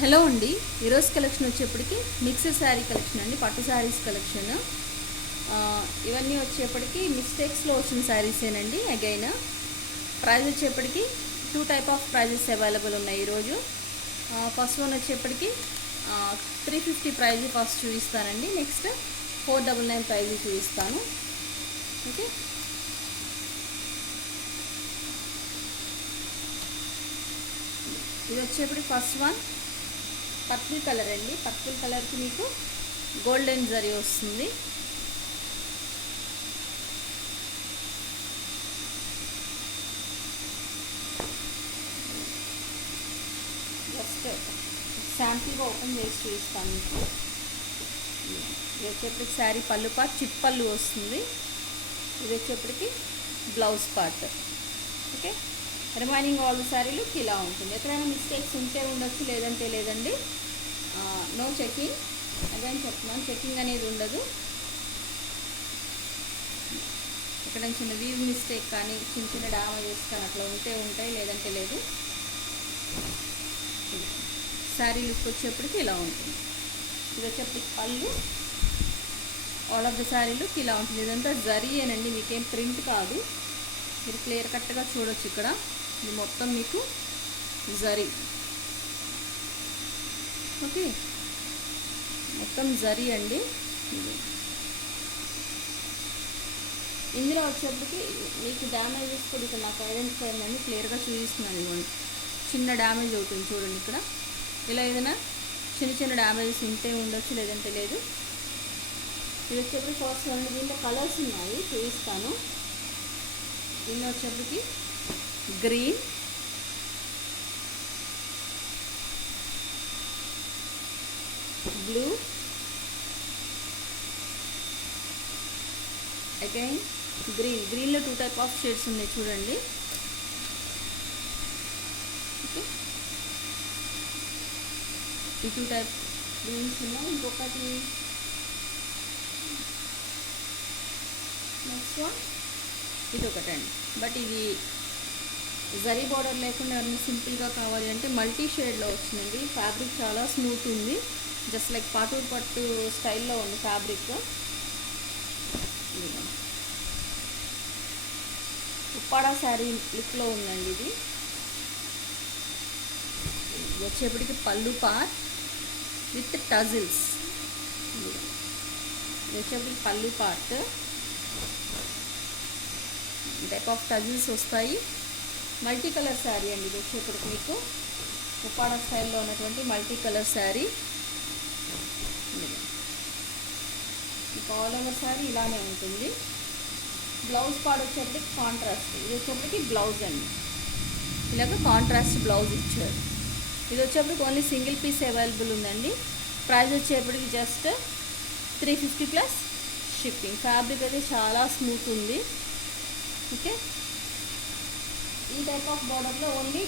Hello అండి, ఈరోజు collection వచ్చేప్పటికి మిక్స్డ్ శారీ కలెక్షన్ అండి, పట్టు శారీస్ కలెక్షన్. ఇవన్నీ వచ్చేప్పటికి మిస్టేక్స్లో వచ్చిన శారీసేనండి. అగైన్ ప్రైస్ వచ్చేప్పటికి 2 టైప్ ఆఫ్ ప్రైజెస్ అవైలబుల్ ఉన్నాయి ఈరోజు. ఫస్ట్ వన్ వచ్చేప్పటికి 350 ప్రైజ్ ఫస్ట్ చూపిస్తానండి. నెక్స్ట్ 499 ప్రైజ్ చూపిస్తాను. ఓకే, ఇది వచ్చేప్పటికి ఫస్ట్ వన్ పర్పుల్ కలర్ అండి. పర్పుల్ కలర్కి మీకు గోల్డెన్ జరీ వస్తుంది. జస్ట్ శాంపుల్గా ఓపెన్ చేసి చూపిస్తాను మీకు. ఇది వచ్చేప్పటికి శారీ పళ్ళు పార్ట్ చిట్ పళ్ళు వస్తుంది. ఇది వచ్చేప్పటికి blouse part. Okay, remaining all శారీలు ఇలా ఉంటుంది. ఎక్కడైనా మిస్టేక్స్ ఉంటే ఉండొచ్చు, లేదంటే లేదండి. నో చెకింగ్, అదే చెప్తున్నాను, చెకింగ్ అనేది ఉండదు. ఎక్కడ చిన్న వీవ్ మిస్టేక్ కానీ చిన్న చిన్న డ్యామేజెస్ కానీ అట్లా ఉంటే ఉంటాయి, లేదంటే లేదు. శారీ లుక్ వచ్చేప్పటికి ఇలా ఉంటుంది. ఇది వచ్చేప్పటికి పళ్ళు, all of the sari look ఇలా ఉంటుంది. ఇదంతా జరీ అనండి, మీకేం ప్రింట్ కాదు. మీరు క్లియర్ కట్గా చూడొచ్చు. ఇక్కడ ఇది మొత్తం మీకు జరీ. ఓకే, మొత్తం జరీ అండి. ఇందులో వచ్చేప్పటికి మీకు డ్యామేజెస్ కూడా ఇక్కడ నాకు ఐడెంటిఫై అయిందండి, క్లియర్గా చూపిస్తున్నాను. ఇవ్వండి, చిన్న డ్యామేజ్ అవుతుంది చూడండి. ఇక్కడ ఇలా ఏదైనా చిన్న చిన్న డ్యామేజెస్ ఉంటే ఉండొచ్చు, లేదంటే లేదు. ఇది వచ్చేప్పటికి ఫస్ట్ వన్. దీంట్లో కలర్స్ ఉన్నాయి, చూపిస్తాను. దీనిలో వచ్చేప్పటికి గ్రీన్, బ్లూ, అగైన్ గ్రీన్. గ్రీన్లో 2 టైప్ ఆఫ్ షేడ్స్ ఉన్నాయి చూడండి. ఓకే, ఈ 2 టైప్ గ్రీన్స్ ఉన్నాయి. ఇంకొకటి నెక్స్ట్ వన్ ఇది ఒకటండి. బట్ ఇది జరీ బార్డర్ లేకుండా ఎవరైనా సింపుల్గా కావాలి అంటే మల్టీ షేడ్లో వచ్చిందండి. ఫ్యాబ్రిక్ చాలా స్మూత్ ఉంది, జస్ట్ లైక్ పాటూర్ పట్టు స్టైల్లో ఉంది ఫ్యాబ్రిక్. ఉప్పాడా శారీ లుక్లో ఉందండి. ఇది వచ్చేప్పటికి పళ్ళు పార్ట్ విత్ టజిల్స్. ఇది వచ్చేప్పటికి పళ్ళు పార్ట్ టైప్ ఆఫ్ టజిల్స్ వస్తాయి. మల్టీ కలర్ శారీ అండి. ఇది వచ్చేప్పటికి మీకు ఉప్పాడా స్టైల్లో ఉన్నటువంటి మల్టీ కలర్ శారీ. మీకు ఆల్ ఓవర్ శారీ ఇలానే ఉంటుంది. బ్లౌజ్ పార్ట్ వచ్చేప్పటికి కాంట్రాస్ట్. ఇది వచ్చేప్పటికి బ్లౌజ్ అండి, ఇలాగ కాంట్రాస్ట్ బ్లౌజ్ ఇచ్చారు. ఇది వచ్చేప్పటికి ఓన్లీ సింగిల్ పీస్ అవైలబుల్ ఉందండి. ప్రైస్ వచ్చేప్పటికి జస్ట్ 350 ప్లస్ షిప్పింగ్. ఫ్యాబ్రిక్ అయితే చాలా స్మూత్ ఉంది. ఓకే, ఈ టైప్ ఆఫ్ బార్డర్లో ఓన్లీ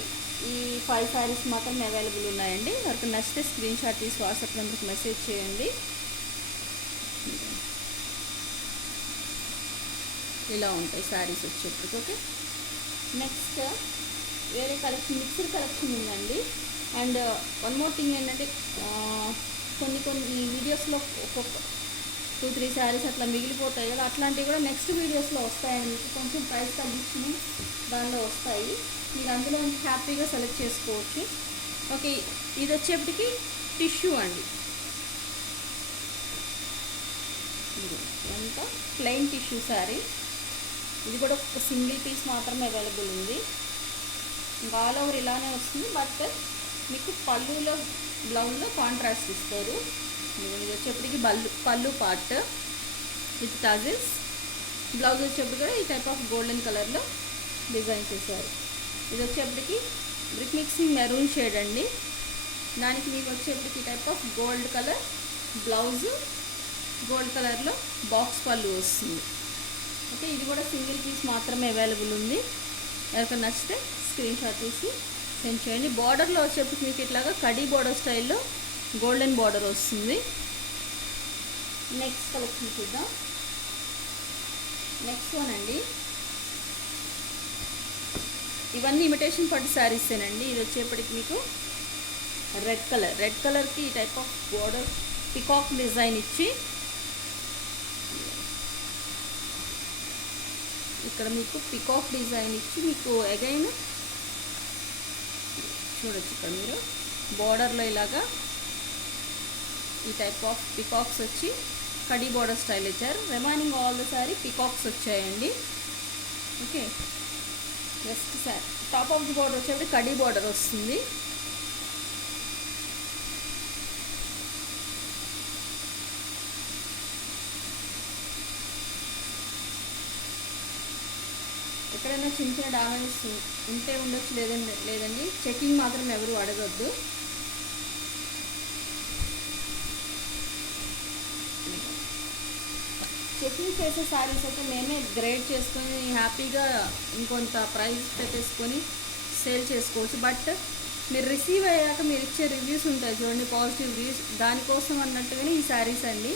ఈ 5 శారీస్ మాత్రమే అవైలబుల్ ఉన్నాయండి. ఎవరికి నచ్చితే స్క్రీన్ షాట్ తీసి వాట్సాప్ నెంబర్కి మెసేజ్ చేయండి. ఇలా ఉంటాయి శారీస్ వచ్చేప్పటికి. ఓకే, నెక్స్ట్ వేరే కలెక్షన్ మిక్స్డ్ కలెక్షన్ ఉందండి. అండ్ వన్ మోర్ థింగ్ ఏంటంటే కొన్ని వీడియోస్లో ఒక్కొక్క 2-3 శారీస్ అట్లా మిగిలిపోతాయి కదా, అట్లాంటివి కూడా నెక్స్ట్ వీడియోస్లో వస్తాయండి. మీకు కొంచెం ప్రైస్ తగ్గించి దానిలో వస్తాయి. మీరు అందులో హ్యాపీగా సెలెక్ట్ చేసుకోవచ్చు. ఓకే, ఇది వచ్చేప్పటికి టిష్యూ అండి. అంతా ప్లెయిన్ టిష్యూ శారీ. ఇది కూడా ఒక సింగిల్ పీస్ మాత్రమే అవైలబుల్ ఉంది. ఇంకా ఆల్ ఓవర్ ఇలానే వస్తుంది. బట్ మీకు పళ్ళులో బ్లౌజ్లో కాంట్రాస్ట్ ఇస్తారు. ఇది వచ్చేప్పటికి పళ్ళు పార్ట్ విత్ టజిల్స్. బ్లౌజ్ వచ్చేప్పటికి కూడా ఈ టైప్ ఆఫ్ గోల్డెన్ కలర్లో డిజైన్ చేశారు. ఇది వచ్చేప్పటికి బ్రిక్ మిక్సింగ్ మెరూన్ షేడ్ అండి. దానికి మీకు వచ్చేప్పటికి ఈ type of gold colour blouse, gold కలర్లో బాక్స్ పళ్ళు వస్తుంది. ఓకే, ఇది కూడా సింగిల్ పీస్ మాత్రమే అవైలబుల్ ఉంది. ఎవరికైనా నచ్చితే స్క్రీన్ షాట్ తీసి సెండ్ చేయండి. బార్డర్లో వచ్చేప్పటికి మీకు ఇట్లాగా కడీ బార్డర్ స్టైల్లో గోల్డెన్ బార్డర్ వస్తుంది. నెక్స్ట్ కలెక్షన్ చూద్దాం. నెక్స్ట్ వన్ అండి, ఇవన్నీ ఇమిటేషన్ పట్టు శారీసేనండి. ఇది వచ్చేప్పటికి మీకు రెడ్ కలర్కి ఈ type of border peacock design ఇచ్చి ఇక్కడ మీకు పికాక్ డిజైన్ ఇచ్చి మీకు అగైన్ చూడొచ్చు ఇక్కడ మీరు బోర్డర్లో ఇలాగా ఈ టైప్ ఆఫ్ పికాక్స్ వచ్చి కడీ బోర్డర్ స్టైల్ ఇచ్చారు. Remaining all the sari peacocks వచ్చాయండి. Okay, just sorry top of the border వచ్చేప్పుడు కడీ బోర్డర్ వస్తుంది. ఎక్కడైనా చిన్న చిన్న డామేజెస్ ఉంటే ఉండొచ్చు, లేదండి చెకింగ్ మాత్రం ఎవరు అడగొద్దు. చెకింగ్ చేసే శారీస్ అయితే మేమే గ్రేడ్ చేసుకొని హ్యాపీగా ఇంకొంత ప్రైస్ పెట్టేసుకొని సేల్ చేసుకోవచ్చు. బట్ మీరు రిసీవ్ అయ్యాక మీరు ఇచ్చే రివ్యూస్ ఉంటాయి చూడండి, పాజిటివ్ రివ్యూస్, దానికోసం అన్నట్టుగానే ఈ శారీస్ అండి.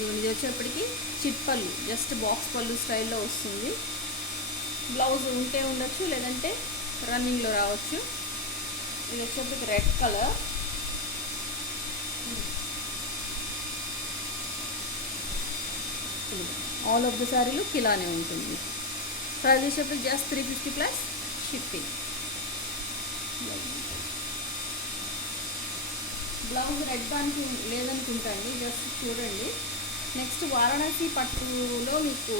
ఇది వచ్చేప్పటికి చిట్ పళ్ళు, జస్ట్ బాక్స్ పళ్ళు స్టైల్లో వస్తుంది. బ్లౌజ్ ఉంటే ఉండొచ్చు, లేదంటే రన్నింగ్లో రావచ్చు. ఇది వచ్చేప్పటికి red colour, all of the శారీలు ఇలానే ఉంటుంది. ప్రైస్ వచ్చేప్పటికి just 350 plus shipping. Blouse red దానికి లేదనుకుంటా అండి, జస్ట్ చూడండి. నెక్స్ట్ వారణాసి పట్టులో మీకు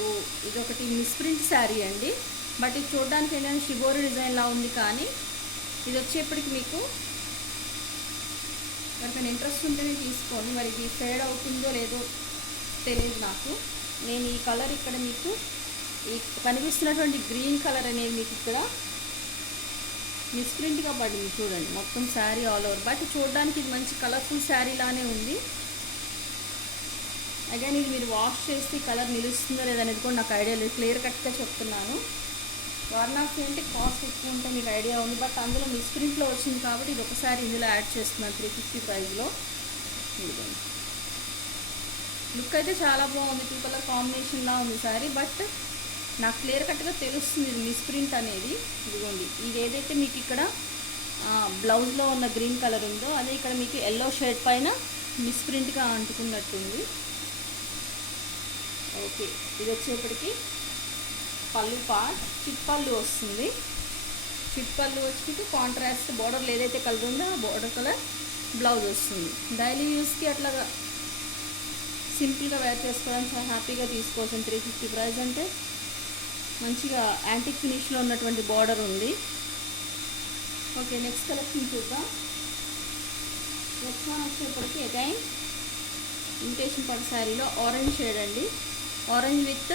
ఇదొకటి మిస్ప్రింట్ శారీ అండి. బట్ ఇది చూడడానికి ఏంటంటే షిబోరి డిజైన్లా ఉంది, కానీ ఇది వచ్చేప్పటికి మీకు ఎవరికైనా ఇంట్రెస్ట్ ఉంటేనే తీసుకోండి. మరి ఇది ఫేడ్ అవుతుందో లేదో తెలియదు నాకు. నేను ఈ కలర్ ఇక్కడ మీకు ఈ కనిపిస్తున్నటువంటి గ్రీన్ కలర్ అనేది మీకు ఇక్కడ మిస్ప్రింట్గా పడింది చూడండి, మొత్తం శారీ ఆల్ ఓవర్. బట్ చూడడానికి ఇది మంచి కలర్ఫుల్ శారీ లానే ఉంది. అగైన్ ఇది మీరు వాష్ చేస్తే కలర్ నిలుస్తుందో లేదనేది కూడా నాకు ఐడియా లేదు, క్లియర్ కట్గా చెప్తున్నాను. వారణాసి అంటే కాస్ట్ ఎక్కువ ఉంటే మీకు ఐడియా ఉంది, బట్ అందులో మిస్ప్రింట్లో వచ్చింది కాబట్టి ఇది ఒకసారి ఇందులో యాడ్ చేస్తున్నాను 350 ప్రైస్లో. లుక్ అయితే చాలా బాగుంది, 2 కలర్ కాంబినేషన్లా ఉంది శారీ. బట్ నాకు క్లియర్ కట్గా తెలుస్తుంది ఇది మిస్ప్రింట్ అనేది. ఇదిగోండి, ఇది ఏదైతే మీకు ఇక్కడ బ్లౌజ్లో ఉన్న గ్రీన్ కలర్ ఉందో అదే ఇక్కడ మీకు ఎల్లో షేడ్ పైన మిస్ప్రింట్గా అంటుకున్నట్టుంది. ఓకే, ఇది వచ్చేప్పటికి పళ్ళు పార్ట్ చిట్ పళ్ళు వస్తుంది. చిట్ పళ్ళు వచ్చి కాంట్రాస్ట్ బోర్డర్లో ఏదైతే కలర్ ఉందో ఆ బోర్డర్ కలర్ బ్లౌజ్ వస్తుంది. డైలీ యూస్కి అట్లాగా సింపుల్గా వేర్ చేసుకోవడానికి చాలా హ్యాపీగా తీసుకోవచ్చు. 350 ప్రైస్ అంటే మంచిగా యాంటిక్ ఫినిష్లో ఉన్నటువంటి బార్డర్ ఉంది. ఓకే, నెక్స్ట్ కలెక్షన్ చూద్దాం. నెక్స్ట్ వన్ వచ్చేప్పటికి అగైన్ ఇమిటేషన్ పట్టు శారీలో ఆరెంజ్ షేడ్ అండి, ఆరెంజ్ విత్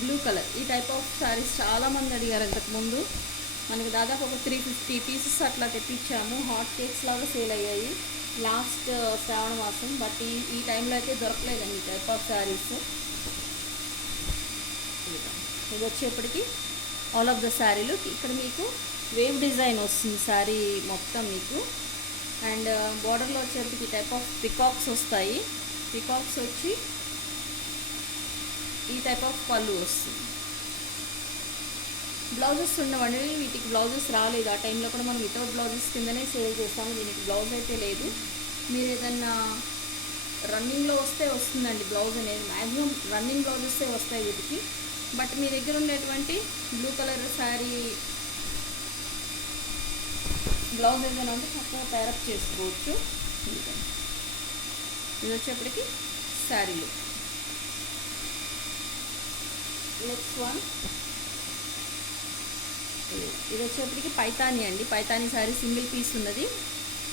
బ్లూ కలర్. ఈ టైప్ ఆఫ్ శారీస్ చాలామంది అడిగారు ఇంతకుముందు. మనకి దాదాపు ఒక 350 పీసెస్ అట్లా తెప్పించాము. హాట్ కేక్స్ లాగా సేల్ అయ్యాయి లాస్ట్ శ్రావణ మాసం. బట్ ఈ టైంలో అయితే దొరకలేదండి ఈ టైప్ ఆఫ్ శారీస్. ఇది వచ్చేప్పటికి ఆల్ ఆఫ్ ద శారీలు ఇక్కడ మీకు వేవ్ డిజైన్ వస్తుంది శారీ మొత్తం మీకు. అండ్ బార్డర్లో వచ్చేప్పటికి ఈ టైప్ ఆఫ్ పికాక్స్ వస్తాయి. పికాక్స్ వచ్చి ఈ టైప్ ఆఫ్ పళ్ళు వస్తుంది. బ్లౌజెస్ ఉండవండి, వీటికి బ్లౌజెస్ రాలేదు. ఆ టైంలో కూడా మనం వితౌట్ బ్లౌజెస్ కిందనే సేల్ చేస్తాము. దీనికి బ్లౌజ్ అయితే లేదు. మీరు ఏదన్నా రన్నింగ్లో వస్తే వస్తుందండి బ్లౌజ్ అనేది, మ్యాక్సిమం రన్నింగ్ బ్లౌజెస్సే వస్తాయి వీటికి. బట్ మీ దగ్గర ఉండేటువంటి బ్లూ కలర్ శారీ బ్లౌజ్ ఏదైనా ఉంటే చక్కగా పేరప్ చేసుకోవచ్చు. ఇది వచ్చేప్పటికి శారీలు. నెక్స్ట్ వన్ ఇది వచ్చేప్పటికి పైతానీ అండి, పైతానీ శారీ సింగిల్ పీస్ ఉన్నది.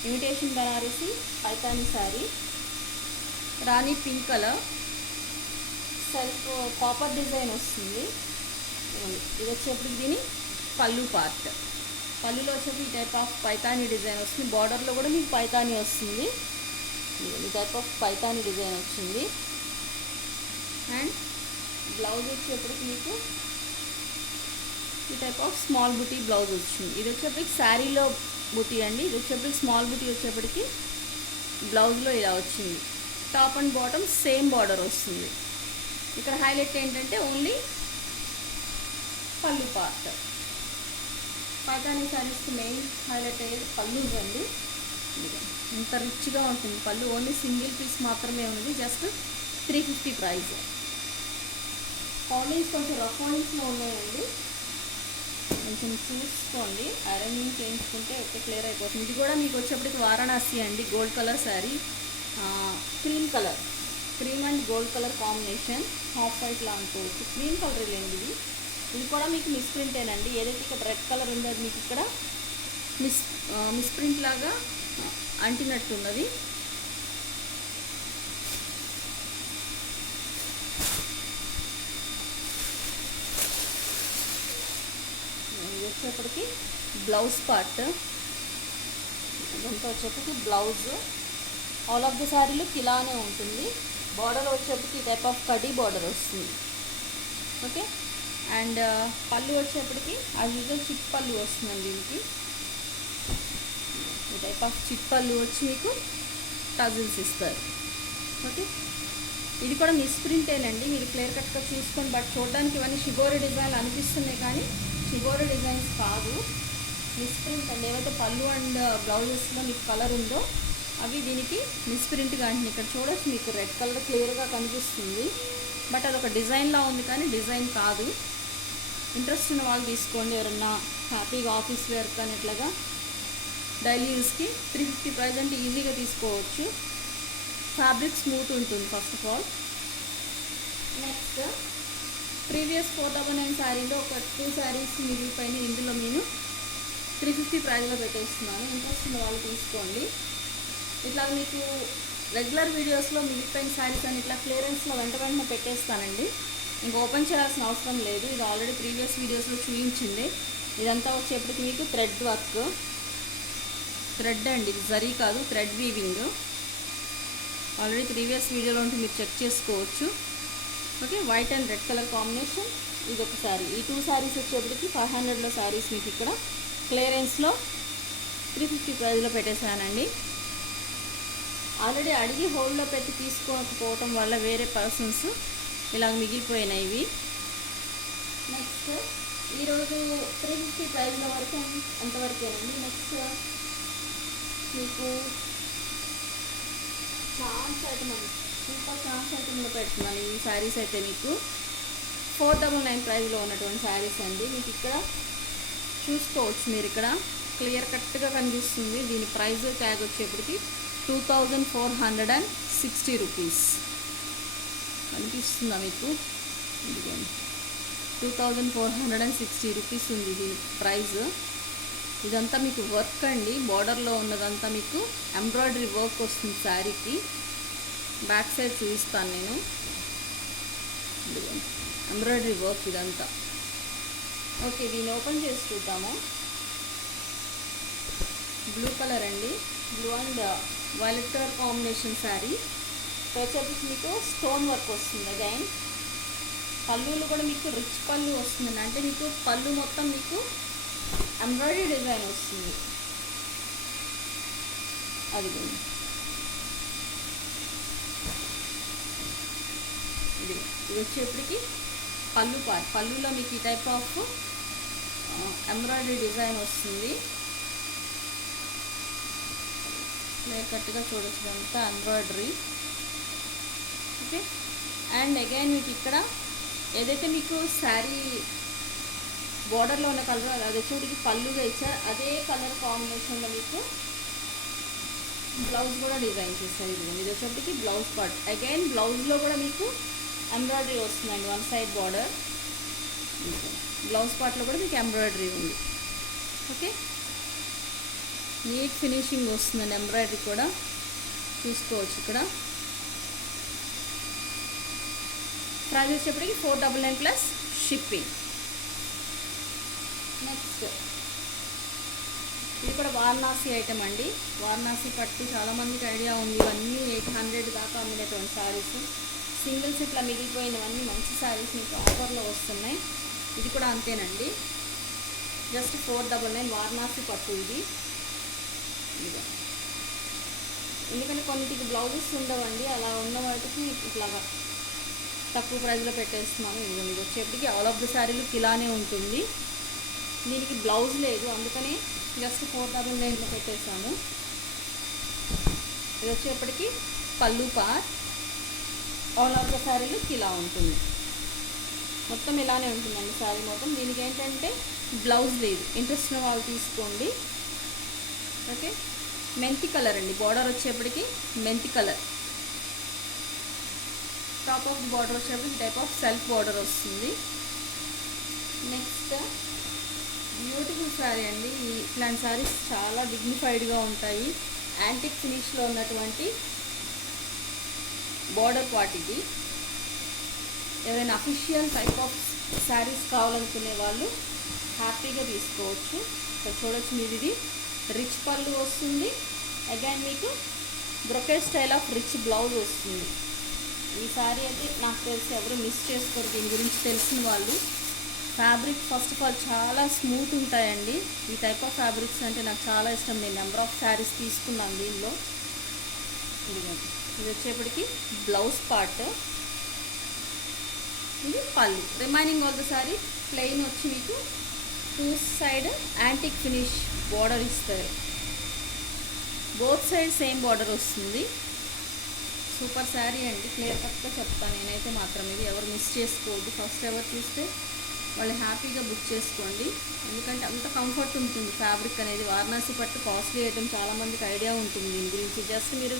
ఇమిటేషన్ బనారసి పైతానీ శారీ, రాణి pink colour, self copper design వస్తుంది. ఇది వచ్చేప్పటికి దీని పళ్ళు పార్ట్. పళ్ళులో వచ్చేప్పటికి ఈ టైప్ ఆఫ్ పైతానీ డిజైన్ వస్తుంది. బార్డర్లో కూడా మీకు పైతానీ వస్తుంది. ఈ టైప్ ఆఫ్ పైతానీ డిజైన్ వచ్చింది. అండ్ బ్లౌజ్ వచ్చేప్పటికి మీకు ఈ type of small buti blouse వచ్చింది. ఇది వచ్చేప్పటికి శారీలో బుటీ అండి. ఇది వచ్చేప్పటికి స్మాల్ బుటీ వచ్చేప్పటికి బ్లౌజ్లో ఇలా వచ్చింది. Top and bottom same border వస్తుంది. ఇక్కడ హైలైట్ ఏంటంటే ఓన్లీ పళ్ళు పార్ట్. పైతానీ శారీస్కి మెయిన్ హైలైట్ అయ్యేది పళ్ళు అండి. అంత రిచ్గా ఉంటుంది పళ్ళు. ఓన్లీ సింగిల్ పీస్ మాత్రమే ఉన్నది, జస్ట్ 350 ప్రైస్. ఫౌండింగ్స్ కొంచెం రఫ్ ఫౌండింగ్స్లో ఉన్నాయండి, కొంచెం చూసుకోండి. అరేంజింగ్ చేయించుకుంటే ఓకే క్లియర్ అయిపోతుంది. ఇది కూడా మీకు వచ్చేప్పటికి వారణాసి అండి, gold colour sari, cream colour, cream and gold colour combination, half వైట్లా అనుకోవచ్చు. క్రీమ్ కలర్ లేండి ఇది. ఇది కూడా మీకు మిస్ ప్రింటేనండి. ఏదైతే ఇక్కడ రెడ్ కలర్ ఉందో అది మీకు ఇక్కడ మిస్ ప్రింట్ లాగా అంటినట్టున్నది. ఇది వచ్చేప్పటికి బ్లౌజ్ పార్ట్, ఇదంతా వచ్చేప్పటికి బ్లౌజ్. ఆల్ ఆఫ్ ది శారీలు ఇలానే ఉంటుంది. బార్డర్ వచ్చేప్పటికి టైప్ ఆఫ్ కడీ బార్డర్ వస్తుంది. ఓకే, అండ్ పళ్ళు వచ్చేప్పటికి యాజ్ యూజువల్ చిట్ పళ్ళు వస్తుందండి. దీనికి ఈ టైప్ ఆఫ్ చిట్ పళ్ళు వచ్చి మీకు టజిల్స్ ఇస్తారు. ఓకే, ఇది కూడా మిస్ ప్రింటేనండి, మీరు క్లియర్ కట్గా చూసుకొని. బట్ చూడడానికి ఇవన్నీ షిబోరి డిజైన్లు అనిపిస్తున్నాయి కానీ షిబోరి డిజైన్స్ కాదు, మిస్ ప్రింట్ అండి. ఏవైతే పళ్ళు అండ్ బ్లౌజెస్లో మీకు కలర్ ఉందో అవి దీనికి మిస్ ప్రింట్గా అంటుంది. ఇక్కడ చూడొచ్చు మీకు రెడ్ కలర్ క్లియర్గా కనిపిస్తుంది, బట్ అదొక డిజైన్లా ఉంది కానీ డిజైన్ కాదు. ఇంట్రెస్ట్ ఉన్న వాళ్ళు తీసుకోండి, ఎవరన్నా హ్యాపీగా ఆఫీస్ వేర్ కానీ ఇట్లాగా డైలీ యూస్కి. 350 ప్రైస్ అంటే ఈజీగా తీసుకోవచ్చు. ఫ్యాబ్రిక్ స్మూత్ ఉంటుంది first of all. Next previous 499 శారీలో ఒక 2 శారీస్ మిగిలిపోయిన, ఇందులో నేను 350 ప్రైస్లో పెట్టేస్తున్నాను. ఇంట్రెస్ట్ ఉన్న వాళ్ళు తీసుకోండి. ఇట్లా మీకు రెగ్యులర్ వీడియోస్లో మిగిలిపోయిన శారీస్ అని ఇట్లా క్లియరెన్స్లో వెంటనే పెట్టేస్తానండి. ఇంకా ఓపెన్ చేయాల్సిన అవసరం లేదు, ఇది ఆల్రెడీ ప్రీవియస్ వీడియోస్లో చూపించింది. ఇదంతా వచ్చేప్పటికి మీకు థ్రెడ్ వర్క్, థ్రెడ్ అండి, ఇది జరీ కాదు, థ్రెడ్ వీవింగ్. ఆల్రెడీ ప్రీవియస్ వీడియోలో ఉంటే మీరు చెక్ చేసుకోవచ్చు. Okay, white and red colour combination. ఇది ఒక శారీ. ఈ 2 శారీస్ వచ్చేప్పటికి 500లో శారీస్ మీకు ఇక్కడ క్లియరెన్స్లో 350 ప్రైస్లో పెట్టేశానండి. ఆల్రెడీ అడిగి హోల్డ్లో పెట్టి తీసుకోకపోవటం వల్ల వేరే పర్సన్స్ ఇలా మిగిలిపోయినాయి ఇవి. నెక్స్ట్ ఈరోజు 350 ప్రైస్ల వరకు అంతవరకేనండి. నెక్స్ట్ మీకు ఛాన్స్ ఐటమ్ అండి, సూపర్ ఛాన్స్ ఐటమ్లో పెడుతున్నాను ఈ శారీస్. అయితే మీకు 499 ప్రైస్లో ఉన్నటువంటి శారీస్ అండి. మీకు ఇక్కడ చూసుకోవచ్చు, మీరు ఇక్కడ క్లియర్ కట్గా కనిపిస్తుంది. దీని ప్రైస్ ట్యాగ్ వచ్చేప్పటికి 2460 రూపీస్ కనిపిస్తుందా మీకు? 2460 రూపీస్ ఉంది దీని ప్రైస్. ఇదంతా మీకు వర్క్ అండి, బార్డర్లో ఉన్నదంతా మీకు ఎంబ్రాయిడరీ వర్క్ వస్తుంది శారీకి. బ్యాక్ సైడ్ చూపిస్తాను నేను, ఎంబ్రాయిడరీ వర్క్ ఇదంతా. ఓకే, దీన్ని ఓపెన్ చేసి చూద్దాము. బ్లూ కలర్ అండి, blue and violet colour combination sari. వచ్చేప్పటికి మీకు స్టోన్ వర్క్ వస్తుంది. అగైన్ పళ్ళులు కూడా మీకు రిచ్ పళ్ళు వస్తుందండి, అంటే మీకు పళ్ళు మొత్తం మీకు ఎంబ్రాయిడరీ డిజైన్ వస్తుంది. అది ఇది వచ్చేప్పటికి పళ్ళు పార్ట్. పళ్ళులో మీకు ఈ టైప్ ఆఫ్ ఎంబ్రాయిడరీ డిజైన్ వస్తుంది. క్లియర్ కట్గా చూడొచ్చు, అంతా ఎంబ్రాయిడరీ. ఓకే, అండ్ అగైన్ మీకు ఇక్కడ ఏదైతే మీకు శారీ బార్డర్లో ఉన్న కలర్ అది వచ్చేటికి పళ్ళుగా ఇచ్చారు, అదే కలర్ కాంబినేషన్లో మీకు బ్లౌజ్ కూడా డిజైన్ చేస్తారు. ఇది వచ్చేటికి బ్లౌజ్ పార్ట్. అగైన్ బ్లౌజ్లో కూడా మీకు ఎంబ్రాయిడరీ వస్తుందండి, 1 సైడ్ బార్డర్. బ్లౌజ్ పార్ట్లో కూడా మీకు ఎంబ్రాయిడరీ ఉంది. ఓకే, నీట్ ఫినిషింగ్ వస్తుందండి, ఎంబ్రాయిడరీ కూడా చూసుకోవచ్చు ఇక్కడ. ప్రైస్ వచ్చేప్పటికి 499 ప్లస్ షిప్పింగ్. నెక్స్ట్ ఇది కూడా వారణాసి ఐటమ్ అండి, వారణాసి పట్టు. చాలామందికి ఐడియా ఉంది, ఇవన్నీ 800 దాకా అమ్మినటువంటి శారీస్. సింగిల్స్ ఇట్లా మిగిలిపోయినవన్నీ మంచి శారీస్ మీకు ఆఫర్లో వస్తున్నాయి. ఇది కూడా అంతేనండి, జస్ట్ 499 వారణాసి పట్టు ఇది. ఎందుకంటే కొన్నిటికి బ్లౌజెస్ ఉండవండి, అలా ఉన్న వాటికి ఇట్లాగా తక్కువ ప్రైస్లో పెట్టేస్తున్నాను. ఇది వచ్చేప్పటికి ఆల్ ఆఫ్ ది శారీలు ఇలానే ఉంటుంది, దీనికి బ్లౌజ్ లేదు, అందుకని జస్ట్ 499లో పెట్టేసాను. ఇది వచ్చేప్పటికి పళ్ళు part. All of the sari look ఇలా ఉంటుంది. మొత్తం ఇలానే ఉంటుందండి శారీ మొత్తం. దీనికి ఏంటంటే బ్లౌజ్ లేదు. ఇంట్రెస్ట్ ఉన్న వాళ్ళు తీసుకోండి. ఓకే, మెంతి కలర్ అండి. బార్డర్ వచ్చేప్పటికి మెంతి కలర్. టాప్ ఆఫ్ బార్డర్ వచ్చేప్పటికి టైప్ ఆఫ్ సెల్ఫ్ బార్డర్ వస్తుంది. నెక్స్ట్ బ్యూటిఫుల్ శారీ అండి. ఇట్లాంటి శారీస్ చాలా డిగ్నిఫైడ్గా ఉంటాయి. యాంటిక్ ఫినిష్లో ఉన్నటువంటి బార్డర్ పార్ట్ ఇది. ఎవరైనా అఫీషియల్ టైప్ ఆఫ్ శారీస్ కావాలనుకునే వాళ్ళు హ్యాపీగా తీసుకోవచ్చు. ఇక్కడ చూడొచ్చు మీరు, ఇది రిచ్ పళ్ళు వస్తుంది. అగైన్ మీకు brocade style of rich blouse వస్తుంది. ఈ శారీ అయితే నాకు తెలిసి ఎవరు మిస్ చేసుకోరు. దీని గురించి తెలిసిన వాళ్ళు. ఫ్యాబ్రిక్ ఫస్ట్ ఆఫ్ ఆల్ చాలా స్మూత్ ఉంటాయండి. ఈ టైప్ ఆఫ్ ఫ్యాబ్రిక్స్ అంటే నాకు చాలా ఇష్టం. నేను నెంబర్ ఆఫ్ శారీస్ తీసుకున్నాను దీనిలో. ఇది వచ్చేప్పటికి బ్లౌజ్ పార్ట్, ఇది పళ్ళు. Remaining all the sari plain వచ్చి మీకు 2 సైడ్ యాంటిక్ ఫినిష్ బార్డర్ ఇస్తారు. బోత్ సైడ్ సేమ్ బార్డర్ వస్తుంది. సూపర్ శారీ అండి. క్లియర్ కట్గా చెప్తాను నేనైతే మాత్రం. ఇది ఎవరు మిస్ చేసుకోవద్దు. ఫస్ట్ ఎవరు చూస్తే వాళ్ళు హ్యాపీగా బుక్ చేసుకోండి. ఎందుకంటే అంత కంఫర్ట్ ఉంటుంది ఫ్యాబ్రిక్ అనేది. వారణాసి పట్టు కాస్ట్లీ ఐటమ్, చాలామందికి ఐడియా ఉంటుంది దీని గురించి. జస్ట్ మీరు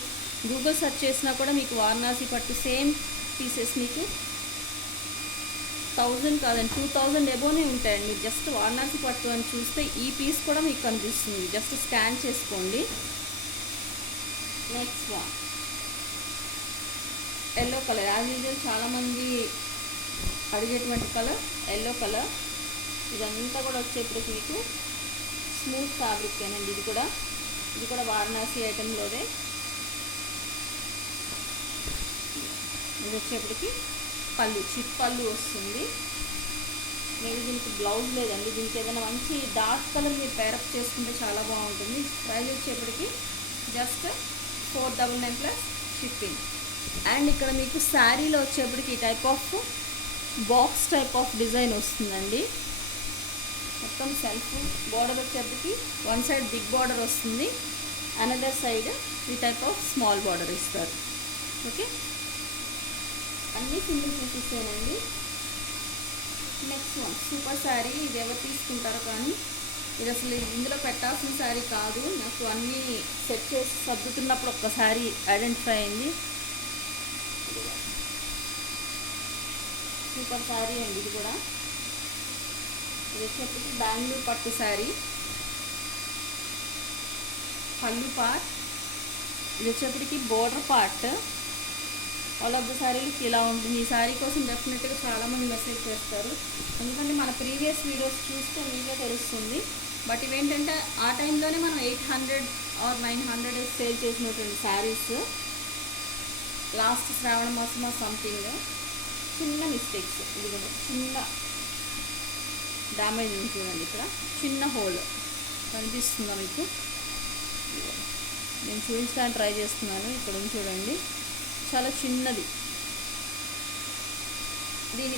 గూగుల్ సెర్చ్ చేసినా కూడా మీకు వారణాసి పట్టు సేమ్ పీసెస్ మీకు 1000 కాదండి 2000 ఎబోనే ఉంటాయండి. మీరు జస్ట్ వారణాసి పట్టు అని చూస్తే ఈ పీస్ కూడా మీకు కనిపిస్తుంది. జస్ట్ స్కాన్ చేసుకోండి. Next one yellow colour. As usual చాలామంది అడిగేటువంటి కలర్ ఎల్లో కలర్. ఇదంతా కూడా వచ్చేప్పటికి మీకు స్మూత్ ఫ్యాబ్రిక్ ఏనండి. ఇది కూడా వారణాసి ఐటెంలోదే. ఇది వచ్చేప్పటికి పళ్ళు, చిట్ పళ్ళు వస్తుంది. మేబీ దీనికి బ్లౌజ్ లేదండి. దీనికి ఏదైనా మంచి డార్క్ కలర్ మీరు పేరప్ చేసుకుంటే చాలా బాగుంటుంది. ప్రైస్ వచ్చేప్పటికి జస్ట్ 499 ప్లస్ షిప్పింగ్. అండ్ ఇక్కడ మీకు శారీలో వచ్చేప్పటికి ఈ type of box type of design వస్తుందండి. మొత్తం సెల్ఫ్ బార్డర్ వచ్చేప్పటికి వన్ సైడ్ బిగ్ బార్డర్ వస్తుంది, అనదర్ సైడ్ ఈ టైప్ ఆఫ్ స్మాల్ బార్డర్ ఇస్తారు. ఓకే, అన్నీ సింగిల్ పీసెసేనండి. Next one super sari. ఇది ఎవరు తీసుకుంటారో కానీ ఇది అసలు ఇందులో పెట్టాల్సిన శారీ కాదు. నాకు అన్నీ సెట్ చేసి సర్దుతున్నప్పుడు ఒక్క శారీ ఐడెంటిఫై అయింది. సూపర్ శారీ అండి. ఇది కూడా ఇది వచ్చేప్పటికి బెంగళూరు పట్టు శారీ. పళ్ళు పార్ట్, ఇది వచ్చేప్పటికి border part. All of the శారీలకి ఇలా ఉంటుంది. ఈ శారీ కోసం డెఫినెట్గా చాలామంది మెసేజ్ చేస్తారు. ఎందుకంటే మన ప్రీవియస్ వీడియోస్ చూస్తే మీకే తెలుస్తుంది. బట్ ఇవేంటంటే ఆ టైంలోనే మనం 800 ఆర్ 900 సేల్ చేసినటువంటి శారీస్. లాస్ట్ శ్రావణ మాసం సంథింగ్ చిన్న మిస్టేక్స్. ఇది కూడా చిన్న డ్యామేజ్ ఉంది చూడండి. ఇక్కడ చిన్న హోల్ కనిపిస్తుందా మీకు? నేను చూపించడానికి ట్రై చేస్తున్నాను. ఇక్కడ చూడండి, చాలా చిన్నది. దీని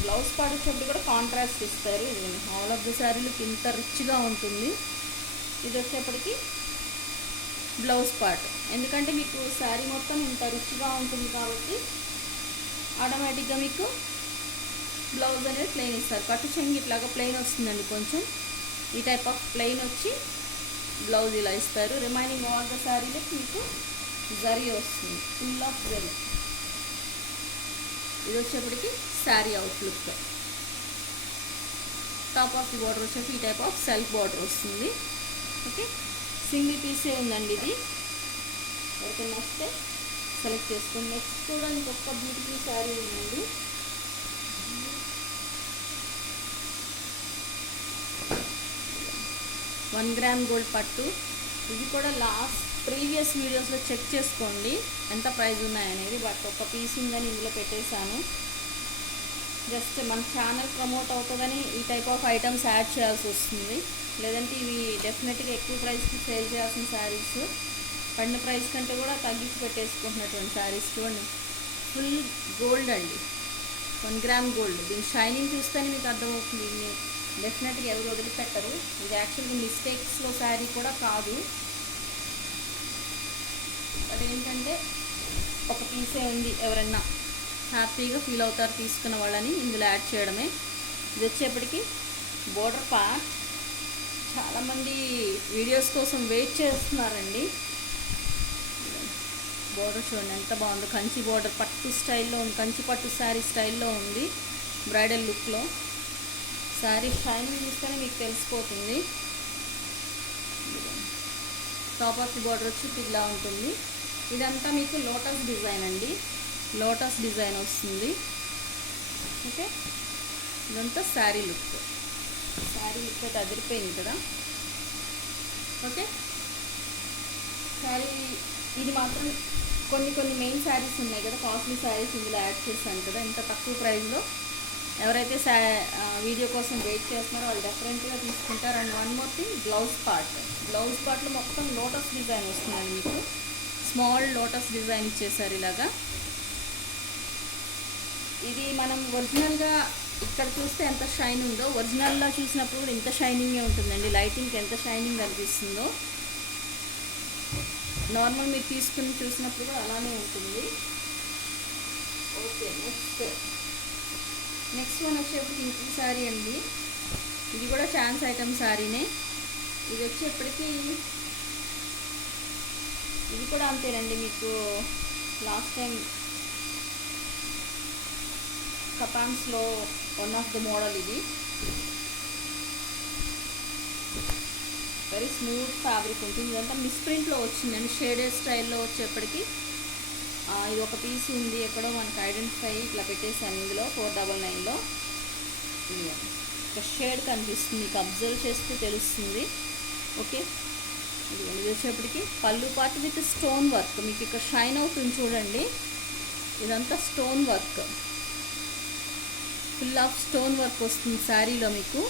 బ్లౌజ్ పార్ట్ వచ్చేప్పుడు కూడా కాంట్రాస్ట్ ఇస్తారు. ఇది ఆల్ ఆఫ్ ద శారీలకు ఇంత రిచ్గా ఉంటుంది. ఇది వచ్చేప్పటికి బ్లౌజ్ పార్ట్. ఎందుకంటే మీకు శారీ మొత్తం ఇంత రిచ్గా ఉంటుంది కాబట్టి ఆటోమేటిక్గా మీకు బ్లౌజ్ అనేది ప్లెయిన్ ఇస్తారు. కట్టు చెంగి ఇట్లాగా ప్లెయిన్ వస్తుందండి. కొంచెం ఈ టైప్ ఆఫ్ ప్లెయిన్ వచ్చి బ్లౌజ్ ఇలా ఇస్తారు. రిమైనింగ్ ఆల్ ద శారీలకు మీకు జరీ వస్తుంది, ఫుల్ ఆఫ్ జరీ. ఇది వచ్చేప్పటికి sari outlook. Top of the border వచ్చేసి ఈ టైప్ ఆఫ్ సెల్ఫ్ బార్డర్ వస్తుంది. ఓకే, సింగిల్ పీసే ఉందండి ఇది. ఎవరికైనా వస్తే సెలెక్ట్ చేసుకోండి. నెక్స్ట్ కూడా ఇంకొక బ్యూటిఫుల్ శారీ ఉందండి. వన్ గ్రామ్ గోల్డ్ పట్టు. ఇది కూడా లాస్ట్ ప్రీవియస్ వీడియోస్లో చెక్ చేసుకోండి ఎంత ప్రైస్ ఉన్నాయనేది. బట్ ఒక పీస్ ఉందని ఇందులో పెట్టేశాను. జస్ట్ మన ఛానల్ ప్రమోట్ అవుతుందని ఈ టైప్ ఆఫ్ ఐటమ్స్ యాడ్ చేయాల్సి వస్తుంది. లేదంటే ఇవి డెఫినెట్గా ఎక్కువ ప్రైస్కి సేల్ చేయాల్సిన శారీస్. పడిన ప్రైస్ కంటే కూడా తగ్గించి పెట్టేసుకుంటున్నటువంటి శారీస్. చూడండి, ఫుల్ గోల్డ్ అండి, 1 గ్రామ్ గోల్డ్. దీని షైనింగ్ చూస్తేనే మీకు అర్థమవుతుంది. దీన్ని డెఫినెట్గా ఎవరు వదిలిపెట్టరు. ఇది యాక్చువల్గా మిస్టేక్స్లో శారీ కూడా కాదు. బట్ ఏంటంటే ఒక పీసే ఉంది, ఎవరన్నా హ్యాపీగా ఫీల్ అవుతారు తీసుకున్న వాళ్ళని ఇందులో యాడ్ చేయడమే. ఇది వచ్చేప్పటికి బోర్డర్ పార్ట్. చాలామంది వీడియోస్ కోసం వెయిట్ చేస్తున్నారండి. బోర్డర్ చూడండి ఎంత బాగుందో, కంచి బోర్డర్ పట్టు స్టైల్లో ఉంది, కంచి పట్టు శారీ స్టైల్లో ఉంది బ్రైడల్ లుక్లో. శారీ షైనింగ్ చూస్తేనే మీకు తెలిసిపోతుంది. టాప్ ఆఫ్ ది బోర్డర్ వచ్చి ఇలా ఉంటుంది. ఇదంతా మీకు లోటస్ డిజైన్ అండి, లోటస్ డిజైన్ వస్తుంది. ఓకే, ఇదంతా శారీ లుక్. శారీ లుక్ అయితే అదిరిపోయింది కదా. ఓకే, శారీ ఇది మాత్రం కొన్ని మెయిన్ శారీస్ ఉన్నాయి కదా, కాస్ట్లీ శారీస్ ఇందులో యాడ్ చేశాను కదా ఎంత తక్కువ ప్రైస్లో. ఎవరైతే వీడియో కోసం వెయిట్ చేస్తున్నారో వాళ్ళు డెఫరెంట్గా తీసుకుంటారు. And one more thing, blouse పార్ట్లో మొత్తం లోటస్ డిజైన్ వస్తుందండి మీకు. స్మాల్ లోటస్ డిజైన్ ఇచ్చేసారు ఇలాగా. ఇది మనం ఒరిజినల్గా ఇక్కడ చూస్తే ఎంత షైన్ ఉందో, ఒరిజినల్గా చూసినప్పుడు కూడా ఇంత షైనింగే ఉంటుందండి. లైటింగ్కి ఎంత షైనింగ్ అనిపిస్తుందో నార్మల్ మీరు తీసుకుని చూసినప్పుడు కూడా అలానే ఉంటుంది. ఓకే, నెక్స్ట్ వన్ వచ్చేప్పటికి ఇంకో శారీ అండి. ఇది కూడా ఛాన్స్ ఐటమ్ శారీనే. ఇది వచ్చేప్పటికి ఇది కూడా అంతేనండి, మీకు లాస్ట్ టైం కపాన్స్లో వన్ ఆఫ్ ద మోడల్. ఇది వెరీ స్మూత్ ఫ్యాబ్రిక్ ఉంటుంది. ఇదంతా మిస్ప్రింట్లో వచ్చిందండి, షేడెడ్ స్టైల్లో వచ్చేప్పటికి. ఇది ఒక పీస్ ఉంది ఎక్కడో మనకు ఐడెంటిఫై ఇట్లా పెట్టేసాను ఇందులో 499లో. ఒక షేడ్ కనిపిస్తుంది, మీకు అబ్జర్వ్ చేస్తే తెలుస్తుంది. ఓకే, ఇది వచ్చేప్పటికి పళ్ళు పార్ట్ విత్ స్టోన్ వర్క్. మీకు ఇక్కడ షైన్ అవుతుంది చూడండి, ఇదంతా stone work, full of stone work వస్తుంది శారీలో మీకు.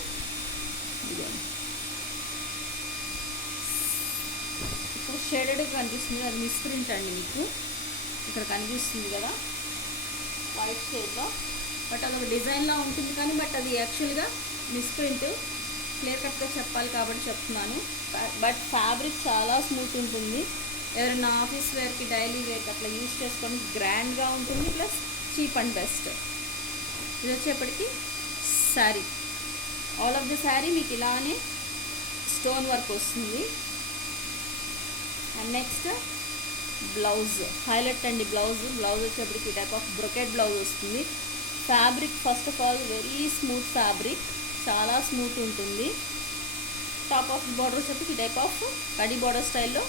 ఇప్పుడు షేడెడ్ కనిపిస్తుంది, అది మిస్ప్రింట్ అండి. మీకు ఇక్కడ కనిపిస్తుంది కదా వైట్ షేడ్లో, బట్ అది ఒక డిజైన్లా ఉంటుంది కానీ బట్ అది యాక్చువల్గా మిస్ప్రింట్. క్లియర్ కట్గా చెప్పాలి కాబట్టి చెప్తున్నాను. బట్ ఫ్యాబ్రిక్ చాలా స్మూత్ ఉంటుంది. ఎవరైనా ఆఫీస్ వేర్కి డైలీ వేర్కి అట్లా యూజ్ చేసుకొని గ్రాండ్గా ఉంటుంది, ప్లస్ చీప్ అండ్ బెస్ట్. ఇది వచ్చేప్పటికి sari, all of the sari మీకు ఇలానే స్టోన్ వర్క్ వస్తుంది. అండ్ నెక్స్ట్ బ్లౌజ్ హైలైట్ అండి. బ్లౌజ్ వచ్చేప్పటికి టైప్ ఆఫ్ బ్రొకెట్ బ్లౌజ్ వస్తుంది. Fabric first of all very smooth fabric, చాలా స్మూత్ ఉంటుంది. టాప్ ఆఫ్ బార్డర్ వచ్చేప్పటికి టైప్ ఆఫ్ కడి బార్డర్ స్టైల్లో